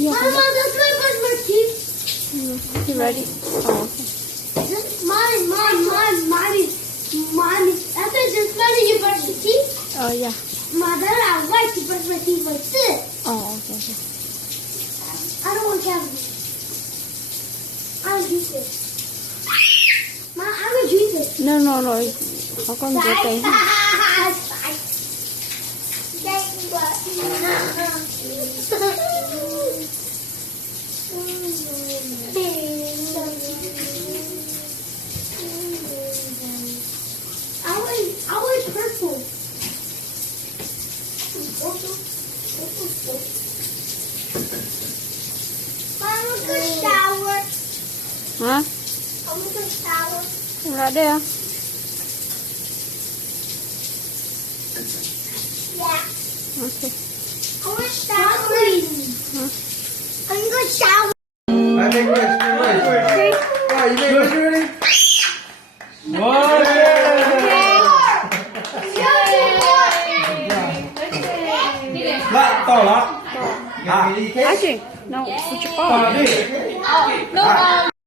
yeah. Mama, that's my brush my teeth. You ready? Oh, okay. This is mine. After this money, you brush your teeth. Oh, yeah. Mother, I like to brush my teeth like this. Oh, okay. I don't want cavities. I don't drink this. Mom, I'm gonna drink this. No. Có con dễ cây. I want purple. Mom, I'm gonna shower. Hả? I'm gonna shower. Ra đây à? Yeah. Okay. I want to shower. I'm gonna shower. I make wish. Oh, you make wish already? Whoa! Lại to lắm. Actually, no. Put your To phone. đi. No,